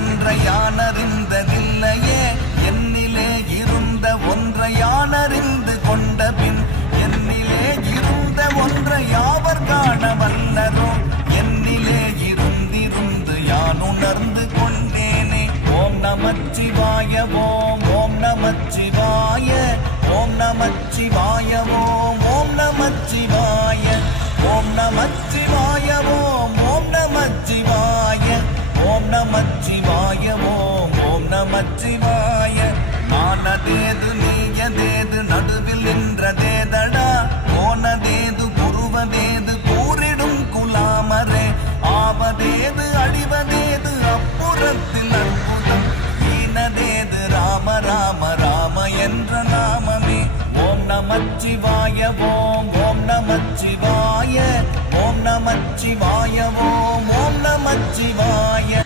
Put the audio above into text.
ஒன்றை யானறிந்ததில்லையே என்னிலே இருந்த ஒன்றை யானறிந்து கொண்ட பின் என்னிலே இருந்த ஒன்றை யாவர் காண வல்லரோ என்னிலே இருந்திருந்து யான் உணர்ந்து கொண்டேனே. ஓம் நமச்சிவாய ஓம் ஓம் நமச்சிவாய ஓம் நமச்சிவாய ஓம் ஓம் நமச்சிவாய ஓம் நமச்சிவாய ஓம் ஓம் நமச்சிவாய ஓம் நமச்சிவாய ஓம் ஓம் நமச்சிவாய. நானதேது நீயதேது நடுவில் நின்றதேதடா போனதேது புருவதேது கூறிடும் குலாமரே ஆவதேது அடிவதேது அப்புறத்தில் அற்புதம் ஈனதேது ராம ராம ராம என்ற நாமமே. ஓம் நமச்சிவாய ஓம் ஓம் நமச்சிவாய ஓம் நமச்சிவாய ஓம் ஓம் நமச்சிவாய